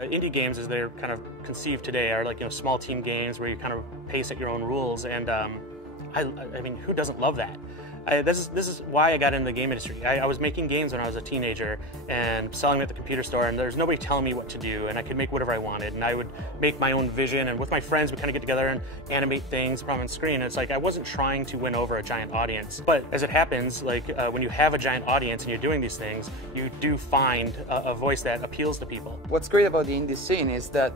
Indie games, as they're kind of conceived today, are like, small team games where you kind of pace at your own rules, and I mean, who doesn't love that? This is why I got into the game industry. I was making games when I was a teenager and selling them at the computer store, and there's nobody telling me what to do, and I could make whatever I wanted, and I would make my own vision, and with my friends we kind of get together and animate things, put them on screen, and it's like I wasn't trying to win over a giant audience. But as it happens, like when you have a giant audience and you're doing these things, you do find a voice that appeals to people. What's great about the indie scene is that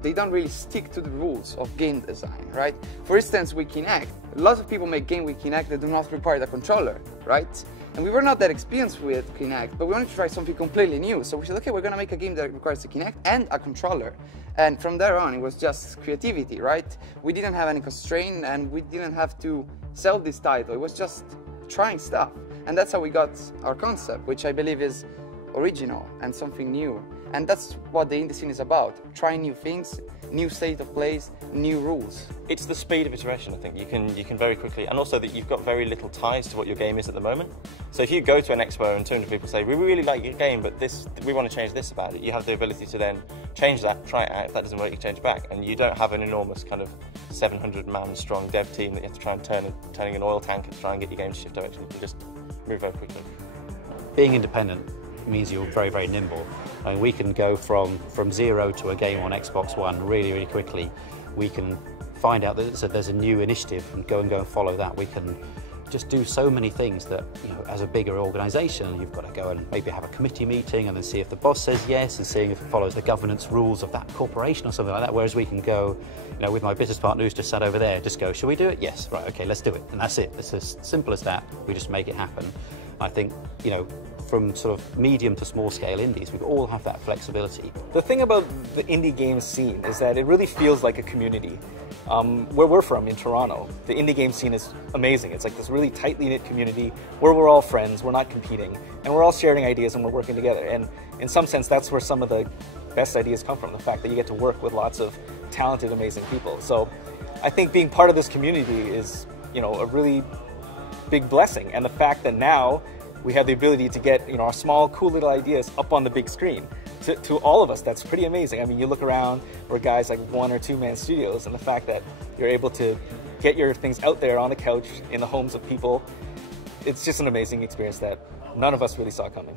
they don't really stick to the rules of game design, right? For instance, with Kinect, lots of people make games with Kinect that do not require the controller, right? And we were not that experienced with Kinect, but we wanted to try something completely new. So we said, okay, we're gonna make a game that requires a Kinect and a controller. And from there on, it was just creativity, right? We didn't have any constraint and we didn't have to sell this title. It was just trying stuff. And that's how we got our concept, which I believe is original and something new. And that's what the indie scene is about, trying new things, new state of plays, new rules. It's the speed of iteration, I think. You can very quickly, and also that you've got very little ties to what your game is at the moment. So if you go to an expo and 200 people say, we really like your game, but we want to change this about it, you have the ability to then change that, try it out. If that doesn't work, you change it back. And you don't have an enormous kind of 700-man strong dev team that you have to try and turning an oil tanker to try and get your game to shift direction. You can just move very quickly. Being independent means you're very, very nimble. I mean, we can go from zero to a game on Xbox One really, really quickly. We can find out that there's a new initiative and go and follow that. We can just do so many things that, as a bigger organisation, you've got to go and maybe have a committee meeting and then see if the boss says yes and seeing if it follows the governance rules of that corporation or something like that. Whereas we can go, with my business partner who's just sat over there, just go, shall we do it? Yes, right, okay, let's do it. And that's it. It's as simple as that. We just make it happen. I think, from sort of medium to small scale indies, we all have that flexibility. The thing about the indie game scene is that it really feels like a community. Where we're from, in Toronto, the indie game scene is amazing. It's like this really tightly knit community where we're all friends, we're not competing, and we're all sharing ideas and we're working together. And in some sense, that's where some of the best ideas come from, the fact that you get to work with lots of talented, amazing people. So I think being part of this community is, a really big blessing. And the fact that now we have the ability to get, our small, cool little ideas up on the big screen. To all of us, that's pretty amazing. I mean, you look around, we're guys like 1- or 2-man studios, and the fact that you're able to get your things out there on the couch in the homes of people, it's just an amazing experience that none of us really saw coming.